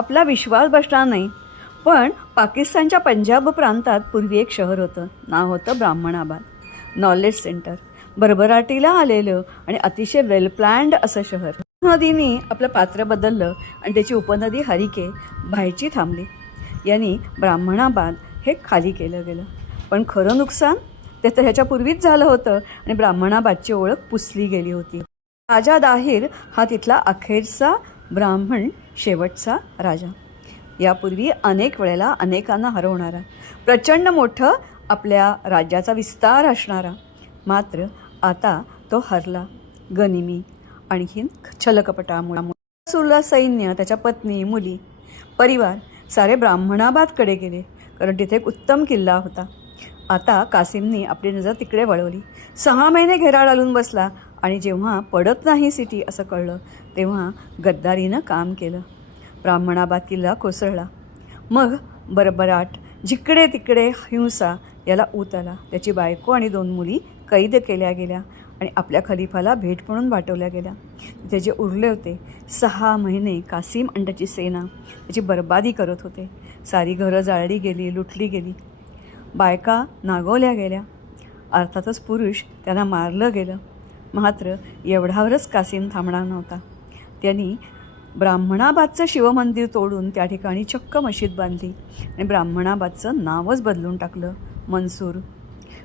आपला विश्वास बसणार नाही. पण पाकिस्तानच्या पंजाब प्रांतात पूर्वी एक शहर होतं. नाव होतं ब्राह्मणाबाद. नॉलेज सेंटर, भरभराटीला आलेलं आणि अतिशय वेल प्लॅन्ड असं शहर. नदीने आपलं पात्र बदललं आणि त्याची उपनदी हरिके व्हायची थांबली. यांनी ब्राह्मणाबाद हे खाली केलं गेलं. पण खरं नुकसान ते तर ह्याच्यापूर्वीच झालं होतं आणि ब्राह्मणाबादची ओळख पुसली गेली होती. राजा दाहिर हा तिथला अखेरचा ब्राह्मण, शेवटचा राजा. यापूर्वी अनेक वेळेला अनेकांना हरवणारा, प्रचंड मोठं आपल्या राज्याचा विस्तार असणारा. मात्र आता तो हरला गनिमी आणखीन छलकपटामुळे. सुरला सैन्य, त्याच्या पत्नी, मुली, परिवार सारे ब्राह्मणाबादकडे गेले, कारण तिथे एक उत्तम किल्ला होता. आता कासिमनी आपली नजर तिकडे वळवली. 6 महिने घेराळ घालून बसला आणि जेव्हा पडत नाही सिटी असं कळलं तेव्हा गद्दारीनं काम केलं. ब्राह्मणाबाद किल्ला कोसळला. मग भरभराट, जिकडे तिकडे हिंसा याला ऊत आला. त्याची बायको आणि 2 मुली कैद केल्या गेल्या आणि आपल्या खलिफाला भेट म्हणून पाठवल्या गेल्या. तिथे जे उरले होते 6 महिने कासिम आणि त्याची सेना त्याची बर्बादी करत होते. सारी घरं जाळली गेली, लुटली गेली, बायका नागवल्या गेल्या, अर्थातच पुरुष त्यांना मारलं गेलं. मात्र एवढ्यावरच कासिम थांबणार नव्हता. त्यांनी ब्राह्मणाबादचं शिवमंदिर तोडून त्या ठिकाणी चक्क मशीद बांधली आणि ब्राह्मणाबादचं नावच बदलून टाकलं, मनसूर.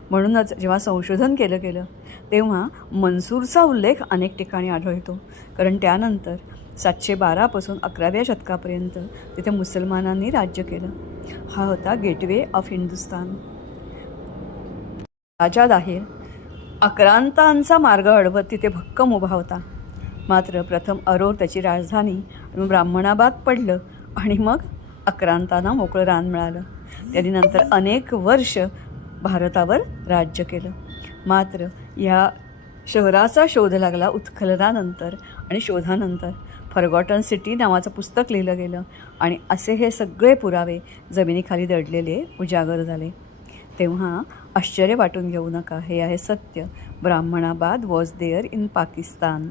म्हणूनच जेव्हा संशोधन केलं गेलं तेव्हा मनसूरचा उल्लेख अनेक ठिकाणी आढळतो. कारण त्यानंतर 712 11व्या शतकापर्यंत तिथे मुसलमानांनी राज्य केलं. हा होता गेटवे ऑफ हिंदुस्तान. राजा दाहिर आक्रांतांचा मार्ग अडवत तिथे भक्कम उभा होता. मात्र प्रथम अरोर त्याची राजधानी आणि ब्राह्मणाबाद पडलं आणि मग आक्रांतांना मोकळं रान मिळालं. त्यांनी नंतर अनेक वर्ष भारतावर राज्य केलं. मात्र या शहराचा शोध लागला उत्खननानंतर आणि शोधानंतर. फॉरगॉटन सिटी नावाचं पुस्तक लिहिलं गेलं आणि असे हे सगळे पुरावे जमिनीखाली दडलेले उजागर झाले. तेव्हा आश्चर्य वाटून घेऊ नका, हे आहे सत्य. Brahmanabad was there in Pakistan.